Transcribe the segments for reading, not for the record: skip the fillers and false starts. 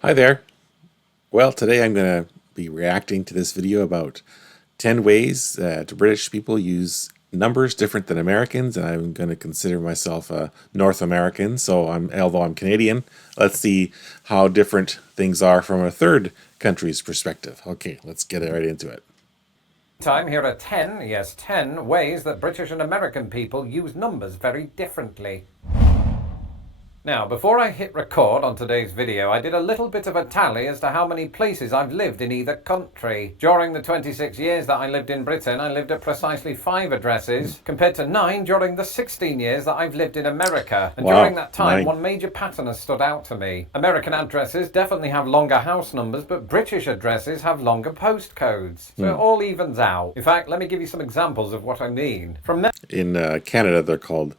Hi there. Well, today I'm going to be reacting to this video about 10 ways that British people use numbers different than Americans, and I'm going to consider myself a North American, although I'm Canadian, let's see how different things are from a third country's perspective. Okay, let's get right into it. Time here are 10, yes, 10 ways that British and American people use numbers very differently. Now, before I hit record on today's video, I did a little bit of a tally as to how many places I've lived in either country. During the 26 years that I lived in Britain, I lived at precisely 5 addresses, compared to 9 during the 16 years that I've lived in America. And Wow, during that time, 9. one major pattern has stood out to me. American addresses definitely have longer house numbers, but British addresses have longer postcodes. So it all evens out. In fact, let me give you some examples of what I mean. In Canada, they're called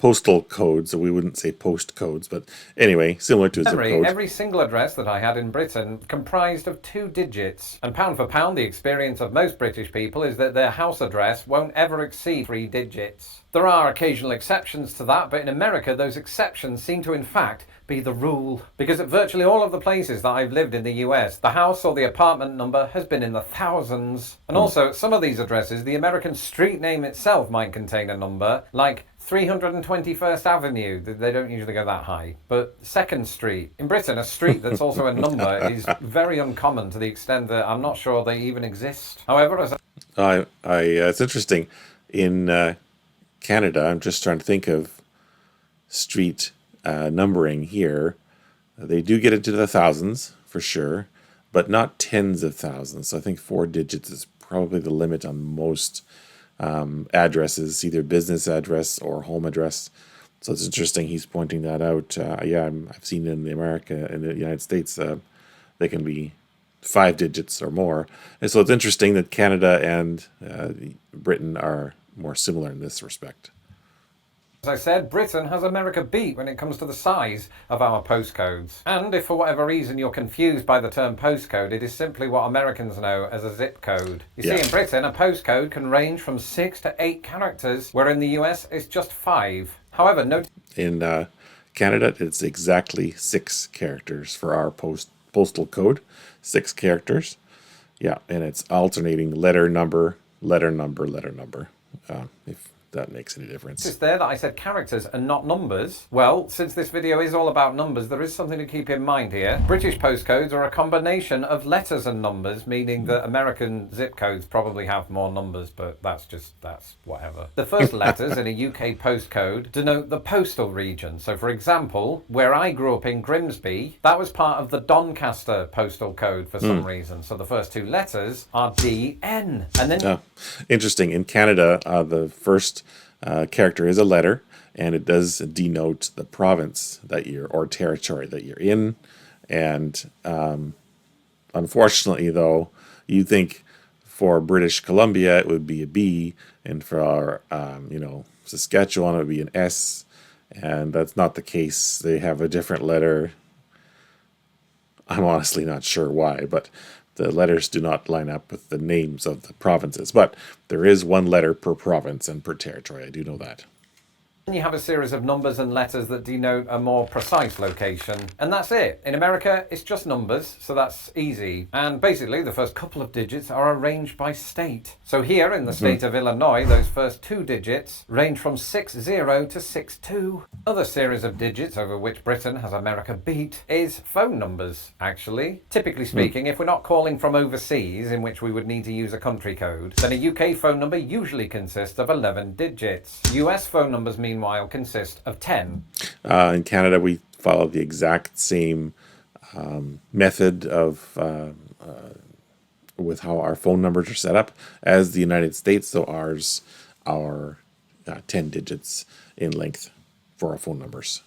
postal codes, so we wouldn't say post codes, but anyway, similar to a zip code. Every single address that I had in Britain comprised of 2 digits. And pound for pound, the experience of most British people is that their house address won't ever exceed 3 digits. There are occasional exceptions to that, but in America, those exceptions seem to, in fact, be the rule. Because at virtually all of the places that I've lived in the US, the house or the apartment number has been in the thousands. And also, at some of these addresses, the American street name itself might contain a number, like 321st Avenue. They don't usually go that high. But 2nd Street. In Britain, a street that's also a number is very uncommon to the extent that I'm not sure they even exist. However, as It's interesting. In Canada, I'm just trying to think of street numbering here. They do get into the thousands for sure, but not tens of thousands. So I think 4 digits is probably the limit on most addresses, either business address or home address. So it's interesting he's pointing that out. I've seen in the United States, they can be 5 digits or more. And so it's interesting that Canada and Britain are more similar in this respect. I said, Britain has America beat when it comes to the size of our postcodes. And if for whatever reason you're confused by the term postcode, it is simply what Americans know as a zip code. You see, in Britain, a postcode can range from 6 to 8 characters, where in the US it's just 5. However, in Canada, it's exactly 6 characters for our postal code. 6 characters. Yeah, and it's alternating letter, number, letter, number, letter, number. If that makes any difference. It's there that I said characters and not numbers. Well, since this video is all about numbers, there is something to keep in mind here. British postcodes are a combination of letters and numbers, meaning that American zip codes probably have more numbers, but that's whatever. The first letters in a UK postcode denote the postal region. So for example, where I grew up in Grimsby, that was part of the Doncaster postal code for some reason. So the first 2 letters are DN. And then interesting. In Canada, the first character is a letter, and it does denote the province or territory that you're in. And unfortunately, though, you think for British Columbia it would be a B, and for Saskatchewan it would be an S, and that's not the case. They have a different letter. I'm honestly not sure why, but the letters do not line up with the names of the provinces. But there is 1 letter per province and per territory. I do know that. you have a series of numbers and letters that denote a more precise location. And that's it. In America, it's just numbers, so that's easy. And basically, the first couple of digits are arranged by state. So here in the state of Illinois, those first 2 digits range from 60 to 62. Another series of digits over which Britain has America beat is phone numbers, actually. Typically speaking, if we're not calling from overseas, in which we would need to use a country code, then a UK phone number usually consists of 11 digits. US phone numbers, meanwhile, consist of 10. In Canada, we follow the exact same method of with how our phone numbers are set up as the United States. So ours are 10 digits in length for our phone numbers.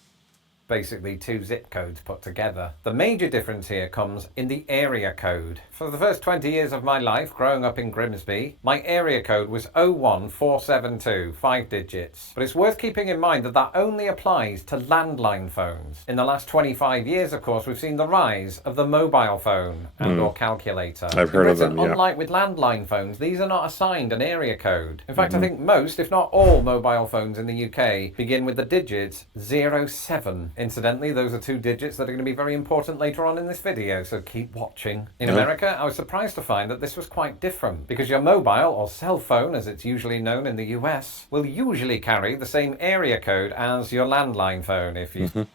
Basically 2 zip codes put together. The major difference here comes in the area code. For the first 20 years of my life growing up in Grimsby, my area code was 01472, 5 digits. But it's worth keeping in mind that that only applies to landline phones. In the last 25 years, of course, we've seen the rise of the mobile phone and or calculator. I've heard of them, yeah. Unlike with landline phones, these are not assigned an area code. In fact, I think most, if not all, mobile phones in the UK begin with the digits 07. Incidentally, those are 2 digits that are going to be very important later on in this video, so keep watching. In Oh. America, I was surprised to find that this was quite different, because your mobile, or cell phone as it's usually known in the US, will usually carry the same area code as your landline phone if you...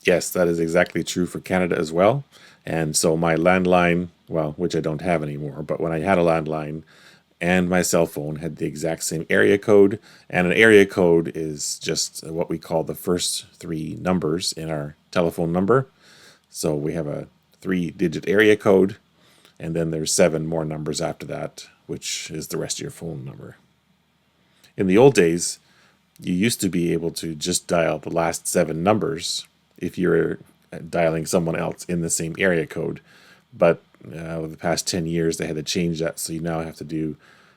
Yes, that is exactly true for Canada as well. And so my landline, well, which I don't have anymore, but when I had a landline and my cell phone had the exact same area code. And an area code is just what we call the first 3 numbers in our telephone number. So we have a 3-digit area code, and then there's 7 more numbers after that, which is the rest of your phone number. In the old days, you used to be able to just dial the last 7 numbers if you're dialing someone else in the same area code. But over the past 10 years, they had to change that. So you now have to do,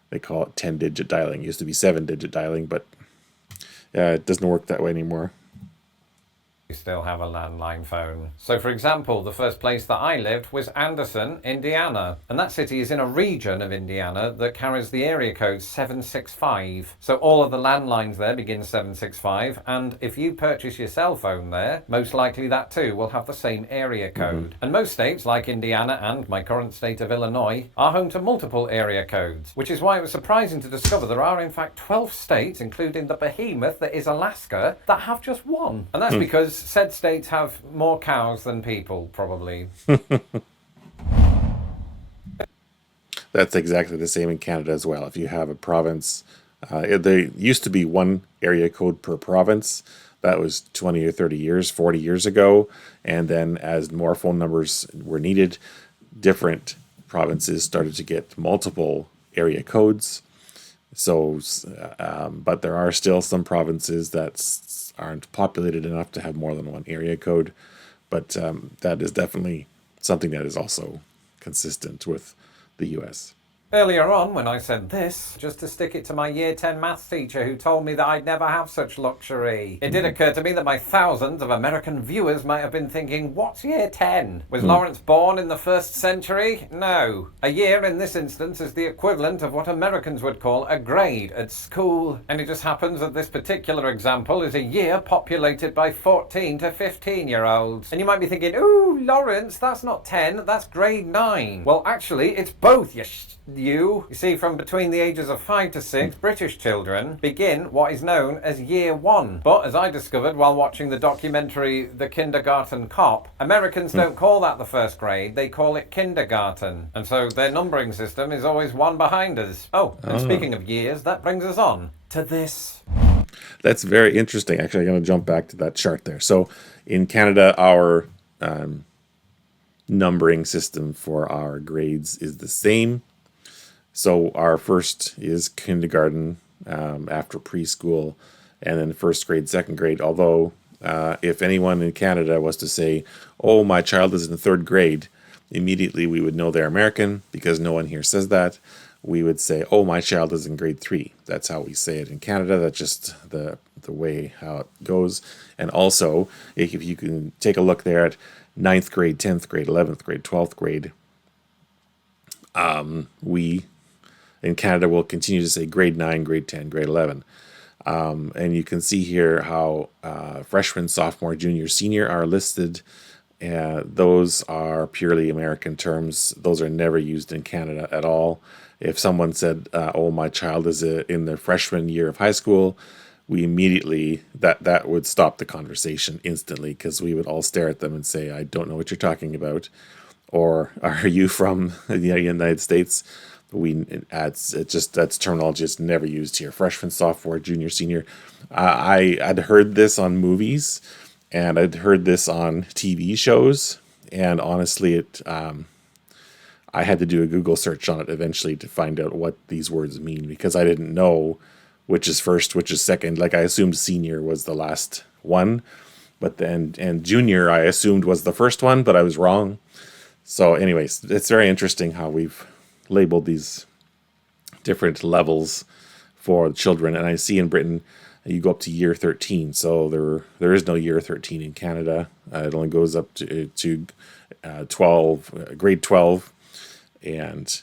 they call it 10-digit dialing. It used to be 7-digit dialing, but it doesn't work that way anymore. You still have a landline phone. So for example, the first place that I lived was Anderson, Indiana. And that city is in a region of Indiana that carries the area code 765. So all of the landlines there begin 765. And if you purchase your cell phone there, most likely that too will have the same area code. And most states like Indiana and my current state of Illinois are home to multiple area codes, which is why it was surprising to discover there are in fact 12 states, including the behemoth that is Alaska, that have just one. And that's because said states have more cows than people, probably. That's exactly the same in Canada as well. If you have a province, there used to be one area code per province. That was 20 or 30 years, 40 years ago. And then as more phone numbers were needed, different provinces started to get multiple area codes. So, but there are still some provinces that aren't populated enough to have more than one area code. But that is definitely something that is also consistent with the US. Earlier on, when I said this, just to stick it to my Year 10 maths teacher who told me that I'd never have such luxury, it did occur to me that my thousands of American viewers might have been thinking, what's Year 10? Was Lawrence born in the 1st century? No. A year in this instance is the equivalent of what Americans would call a grade at school. And it just happens that this particular example is a year populated by 14 to 15-year-olds. And you might be thinking, ooh, Lawrence, that's not 10, that's grade 9. Well, actually, it's both, you see, from between the ages of 5 to 6, British children begin what is known as Year 1. But as I discovered while watching the documentary The Kindergarten Cop, Americans don't call that the 1st grade, they call it kindergarten. And so their numbering system is always one behind us. Oh, and speaking of years, that brings us on to this. That's very interesting. Actually, I'm going to jump back to that chart there. So in Canada, our numbering system for our grades is the same. So our first is kindergarten, after preschool, and then 1st grade, 2nd grade. Although if anyone in Canada was to say, oh, my child is in 3rd grade, immediately we would know they're American because no one here says that. We would say, oh, my child is in grade 3. That's how we say it in Canada. That's just the way how it goes. And also, if you can take a look there at 9th grade, 10th grade, 11th grade, 12th grade, we in Canada will continue to say grade 9, grade 10, grade 11. And you can see here how freshman, sophomore, junior, senior are listed. Those are purely American terms. Those are never used in Canada at all. If someone said, oh, my child is in their freshman year of high school, we immediately, that would stop the conversation instantly, because we would all stare at them and say, I don't know what you're talking about. Or are you from the United States? That's terminology that's never used here. Freshman, sophomore, junior, senior. I'd heard this on movies, and I'd heard this on TV shows, and honestly, I had to do a Google search on it eventually to find out what these words mean, because I didn't know which is first, which is second. Like, I assumed senior was the last one, but then and junior I assumed was the first one, but I was wrong. So anyways, it's very interesting how we've labeled these different levels for children. And I see in Britain, you go up to year 13. So there is no year 13 in Canada. It only goes up to 12, grade 12. And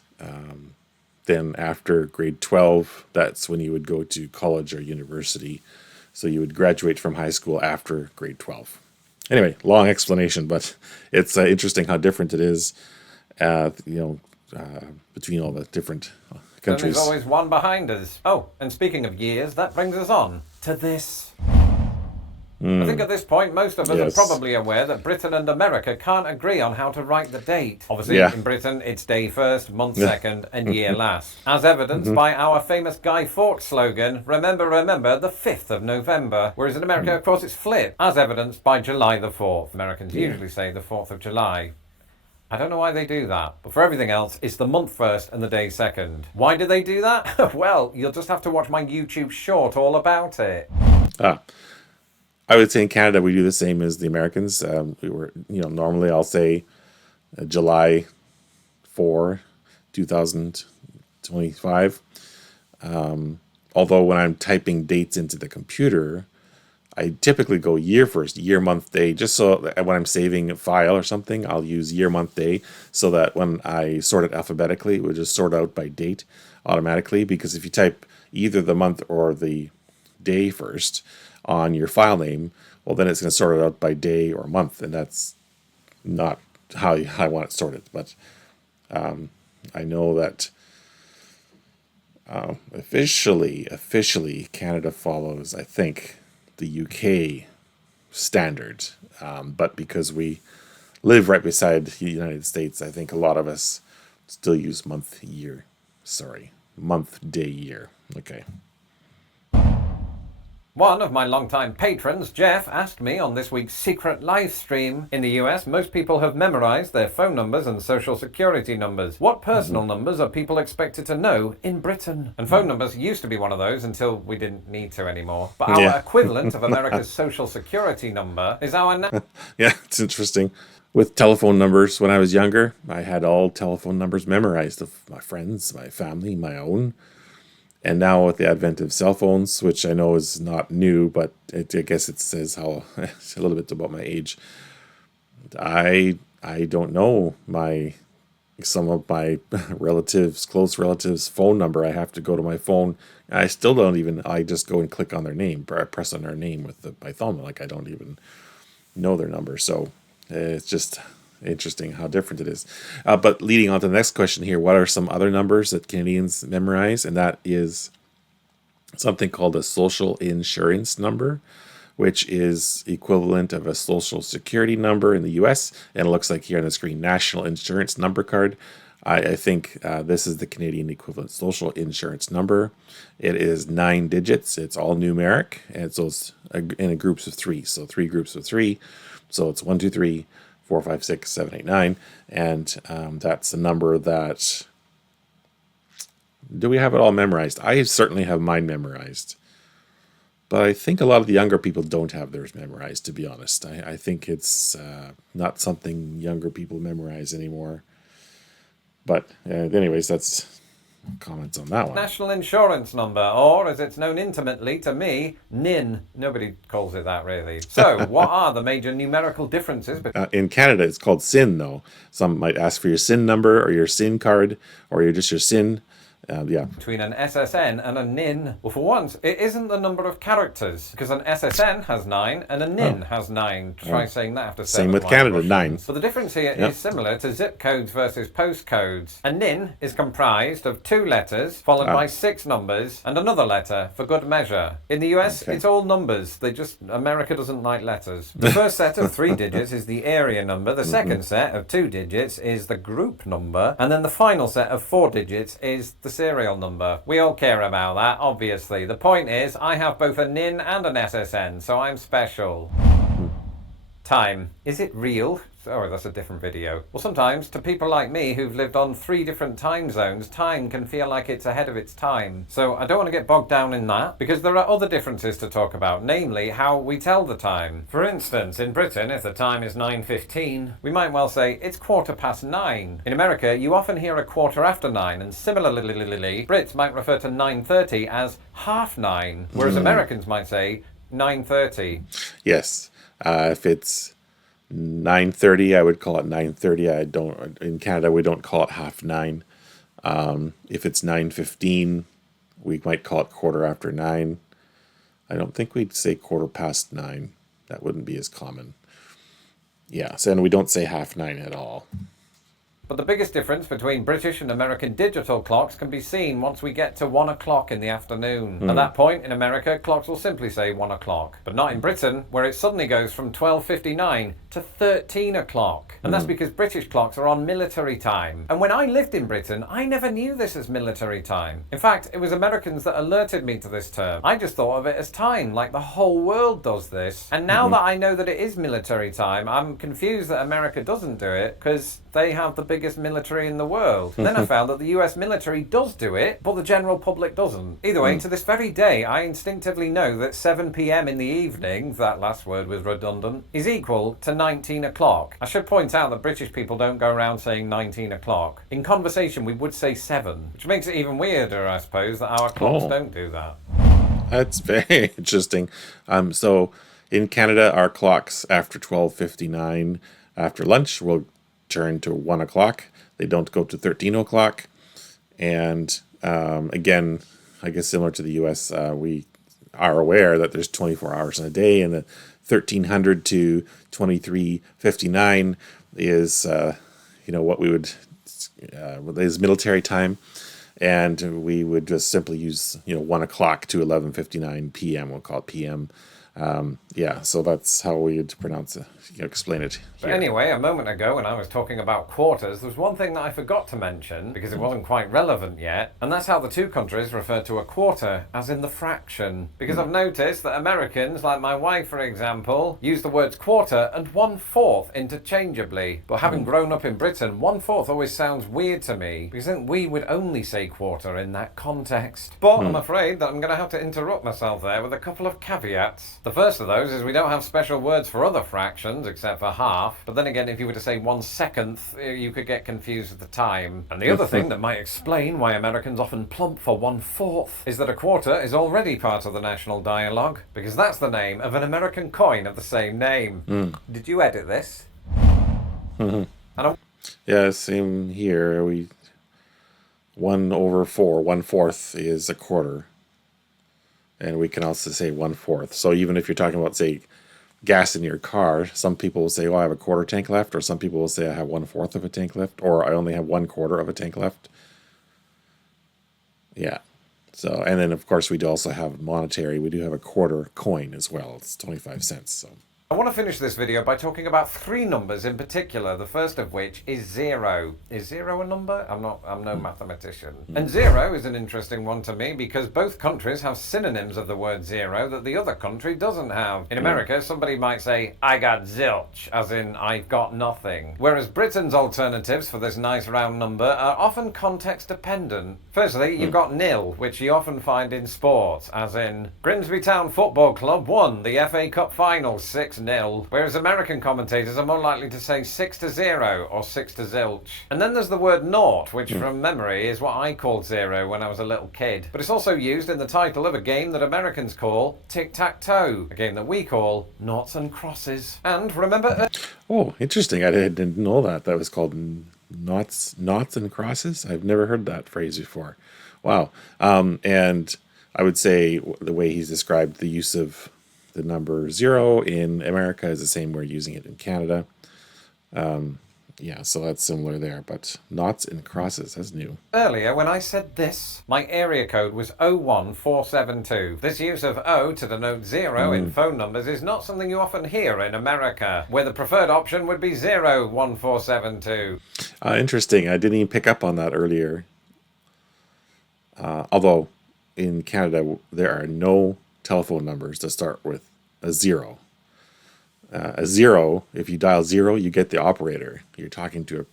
then after grade 12, that's when you would go to college or university. So you would graduate from high school after grade 12. Anyway, long explanation, but it's interesting how different it is, between all the different Then there's countries. always one behind us. Oh, and speaking of years, that brings us on to this. I think at this point, most of us Yes. are probably aware that Britain and America can't agree on how to write the date. Obviously, Yeah. in Britain, it's day first, month second, and year last. As evidenced by our famous Guy Fawkes slogan, remember, remember, the 5th of November. Whereas in America, of course, it's flipped, as evidenced by July the 4th. Americans usually say the 4th of July. I don't know why they do that, but for everything else, it's the month first and the day second. Why do they do that? Well, you'll just have to watch my YouTube short all about it. Ah, I would say in Canada we do the same as the Americans. Normally I'll say July 4, 2025. Although when I'm typing dates into the computer, I typically go year first, year, month, day, just so that when I'm saving a file or something, I'll use year, month, day, so that when I sort it alphabetically, it would just sort out by date automatically. Because if you type either the month or the day first on your file name, well, then it's going to sort it out by day or month, and that's not how I want it sorted. But I know that officially, Canada follows, I think, the UK standard. But because we live right beside the United States, I think a lot of us still use month, day, year. Okay. One of my longtime patrons, Jeff, asked me on this week's secret live stream. In the US, most people have memorized their phone numbers and social security numbers. What personal numbers are people expected to know in Britain? And phone numbers used to be one of those until we didn't need to anymore. But our Yeah. equivalent of America's social security number is our Yeah, it's interesting. With telephone numbers, when I was younger, I had all telephone numbers memorized of my friends, my family, my own. And now with the advent of cell phones, which I know is not new, but I guess it says how it's a little bit about my age. I don't know some of my close relatives' phone number. I have to go to my phone. I still don't even. I just go and click on their name, press on their name with my thumb. Like I don't even know their number. So it's just interesting how different it is. But leading on to the next question here, what are some other numbers that Canadians memorize? And that is something called a social insurance number, which is equivalent of a social security number in the US. And it looks like here on the screen, national insurance number card. I think this is the Canadian equivalent, social insurance number. It is 9 digits. It's all numeric, and so it's in groups of 3. So 3 groups of 3. So it's 1, 2, 3, 4, 5, 6, 7, 8, 9. And that's a number that... Do we have it all memorized? I certainly have mine memorized. But I think a lot of the younger people don't have theirs memorized, to be honest. I think it's not something younger people memorize anymore. But anyways, that's comments on that one. national insurance number, or as it's known intimately to me, NIN. Nobody calls it that really. So, what are the major numerical differences between In Canada, it's called SIN, though. Some might ask for your SIN number or your SIN card or just your SIN. between an SSN and a NIN? Well, for once, it isn't the number of characters, because an SSN has 9 and a NIN has 9. Try saying that after 7. Same with like Canada, Russians. 9. But the difference here is similar to zip codes versus postcodes. A NIN is comprised of 2 letters, followed by 6 numbers, and another letter for good measure. In the US, it's all numbers. America doesn't like letters. The first set of 3 digits is the area number, the second set of 2 digits is the group number, and then the final set of 4 digits is the serial number. We all care about that, obviously. The point is, I have both a NIN and an SSN, so I'm special. Time. Is it real? Oh, that's a different video. Well, sometimes, to people like me who've lived on 3 different time zones, time can feel like it's ahead of its time. So I don't want to get bogged down in that, because there are other differences to talk about, namely how we tell the time. For instance, in Britain, if the time is 9:15, we might well say it's 9:15. In America, you often hear a 9:15, and similarly, Brits might refer to 9:30 as 9:30, whereas Americans might say 9:30. Yes. If it's 9:30, I would call it 9:30. In Canada, we don't call it 9:30. If it's 9:15, we might call it 9:15. I don't think we'd say 9:15. That wouldn't be as common. Yeah, so and we don't say 9:30 at all. But the biggest difference between British and American digital clocks can be seen once we get to 1 o'clock in the afternoon. At that point in America, clocks will simply say 1 o'clock. But not in Britain, where it suddenly goes from 12:59 to 13 o'clock. And that's because British clocks are on military time. And when I lived in Britain, I never knew this as military time. In fact, it was Americans that alerted me to this term. I just thought of it as time, like the whole world does this. And now that I know that it is military time, I'm confused that America doesn't do it, because they have the biggest military in the world. And then I found that the US military does do it, but the general public doesn't. Either way, to this very day, I instinctively know that 7 p.m. in the evening, that last word was redundant, is equal to 19 o'clock. I should point out that British people don't go around saying 19 o'clock. In conversation, we would say 7, which makes it even weirder, I suppose, that our clocks don't do that. That's very interesting. So in Canada, our clocks after 12:59 after lunch will turn to 1 o'clock. They don't go to 13 o'clock. And again, I guess similar to the US, we are aware that there's 24 hours in a day, and the 1300 to 23:59 is, what we would is military time. And we would just simply use 1 o'clock to 11:59 p.m. We'll call it p.m. So that's how we would pronounce it, explain it But here. anyway, a moment ago when I was talking about quarters, there was one thing that I forgot to mention because it wasn't quite relevant yet, and that's how the two countries refer to a quarter as in the fraction. Because I've noticed that Americans, like my wife for example, use the words quarter and 1/4 interchangeably. But having grown up in Britain, 1/4 always sounds weird to me because I think we would only say quarter in that context. But I'm afraid that I'm going to have to interrupt myself there with a couple of caveats. The first of those is we don't have special words for other fractions except for half. But then again, if you were to say 1/2, you could get confused with the time. And the other thing that might explain why Americans often plump for 1/4 is that a quarter is already part of the national dialogue, because that's the name of an American coin of the same name. Did you edit this? And Yeah, same here. We 1/4, 1/4 is a quarter. And we can also say 1/4. So even if you're talking about, say, gas in your car, some people will say, "Oh, I have a quarter tank left," or some people will say, "I have 1/4 of a tank left," or "I only have 1/4 of a tank left." Yeah. So, and then of course we do also have monetary. We do have a quarter coin as well. It's 25 cents. So. I want to finish this video by talking about 3 numbers in particular, the first of which is 0. Is 0 a number? I'm no mathematician. And 0 is an interesting one to me because both countries have synonyms of the word 0 that the other country doesn't have. In America, somebody might say, "I got zilch," as in, "I've got nothing." Whereas Britain's alternatives for this nice round number are often context dependent. Firstly, you've got nil, which you often find in sports, as in, "Grimsby Town Football Club won the FA Cup final 6-0, whereas American commentators are more likely to say 6-0 or 6-zilch. And then there's the word naught, which from memory is what I called 0 when I was a little kid. But it's also used in the title of a game that Americans call tic-tac-toe, a game that we call noughts and crosses. And remember... Oh, interesting. I didn't know that. That was called knots and crosses. I've never heard that phrase before. Wow. And I would say the way he's described the use of the number 0 in America is the same we're using it in Canada. So that's similar there, but knots and crosses, that's new. Earlier, when I said this, my area code was 01472. This use of O to denote 0 in phone numbers is not something you often hear in America, where the preferred option would be 01472. Interesting. I didn't even pick up on that earlier. Although in Canada, there are no telephone numbers that start with a 0. A 0, if you dial 0, you get the operator. You're talking to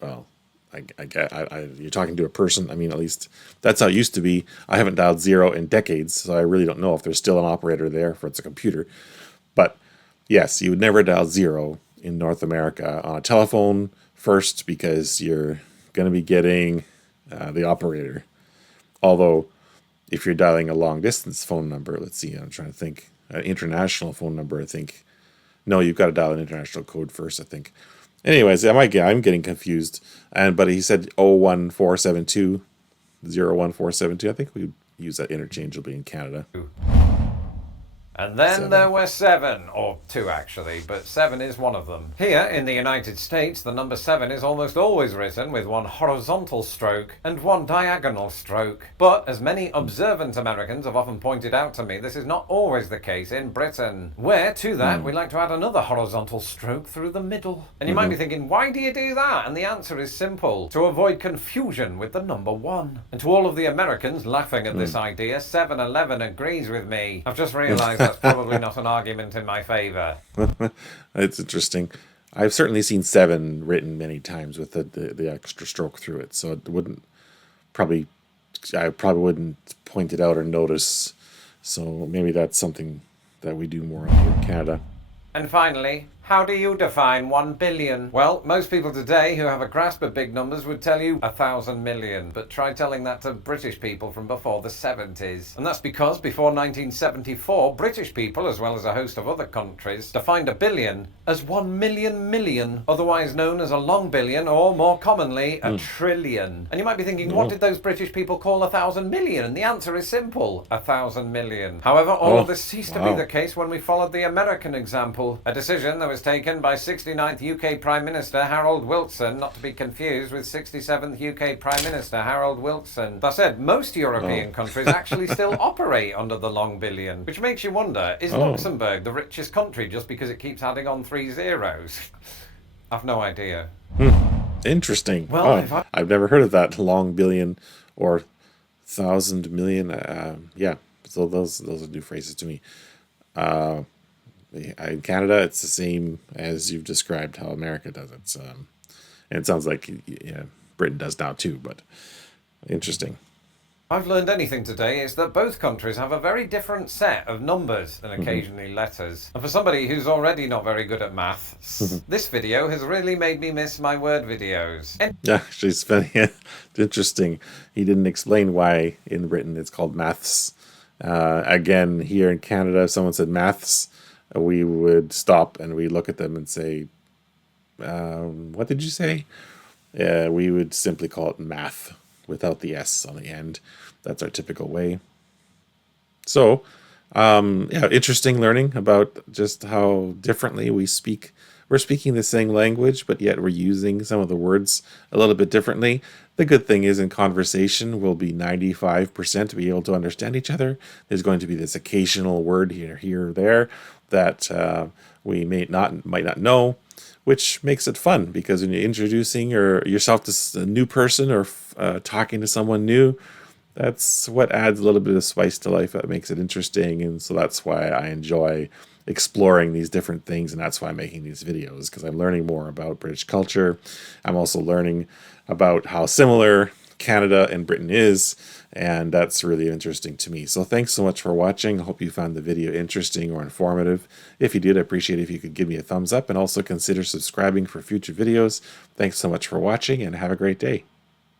you're talking to a person. I mean, at least that's how it used to be. I haven't dialed 0 in decades, so I really don't know if there's still an operator there if it's a computer. But yes, you would never dial 0 in North America on a telephone first because you're going to be getting the operator. Although, if you're dialing a long distance phone number, let's see, I'm trying to think, an international phone number, I think. No, you've got to dial an international code first, I think. Anyways, I'm getting confused. But he said 01472, 01472. I think we use that interchangeably in Canada. And then 7. there were 7, or 2 actually, but 7 is one of them. Here in the United States, the number 7 is almost always written with 1 horizontal stroke and 1 diagonal stroke. But as many observant Americans have often pointed out to me, this is not always the case in Britain, where to that we like to add another horizontal stroke through the middle. And you might be thinking, why do you do that? And the answer is simple: to avoid confusion with the number 1. And to all of the Americans laughing at this idea, 7-Eleven agrees with me. I've just realised that's probably not an argument in my favour. It's interesting. I've certainly seen 7 written many times with the extra stroke through it, so it wouldn't I probably wouldn't point it out or notice. So maybe that's something that we do more here in Canada. And finally, how do you define 1 billion? Well, most people today who have a grasp of big numbers would tell you 1,000 million, but try telling that to British people from before the 70s. And that's because before 1974, British people, as well as a host of other countries, defined a billion as 1 million million, otherwise known as a long billion, or more commonly, a trillion. And you might be thinking, what did those British people call 1,000 million? And the answer is simple: 1,000 million. However, all of this ceased to be the case when we followed the American example, a decision that was taken by 69th UK Prime Minister Harold Wilson, not to be confused with 67th UK Prime Minister Harold Wilson. That said, most European countries actually still operate under the long billion, which makes you wonder, is Luxembourg the richest country just because it keeps adding on 3 zeros? I've no idea. Interesting. Well, I've never heard of that long billion or 1,000 million. Yeah, so those are new phrases to me. In Canada, it's the same as you've described how America does it. And it sounds like Britain does now too, but interesting. I've learned anything today is that both countries have a very different set of numbers and occasionally letters. And for somebody who's already not very good at maths, this video has really made me miss my word videos. Yeah, actually, it's funny. It's interesting. He didn't explain why in Britain it's called maths. Again, here in Canada, if someone said maths, we would stop and we look at them and say, what did you say? We would simply call it math without the S on the end. That's our typical way. So, interesting learning about just how differently we speak. We're speaking the same language, but yet we're using some of the words a little bit differently. The good thing is in conversation, we'll be 95% to be able to understand each other. There's going to be this occasional word here or there that we might not know, which makes it fun because when you're introducing yourself to a new person or talking to someone new, that's what adds a little bit of spice to life. That makes it interesting, and so that's why I enjoy exploring these different things, and that's why I'm making these videos, because I'm learning more about British culture. I'm also learning about how similar Canada and Britain is, and that's really interesting to me. So thanks so much for watching. I hope you found the video interesting or informative. If you did, I appreciate it if you could give me a thumbs up and also consider subscribing for future videos. Thanks so much for watching and have a great day.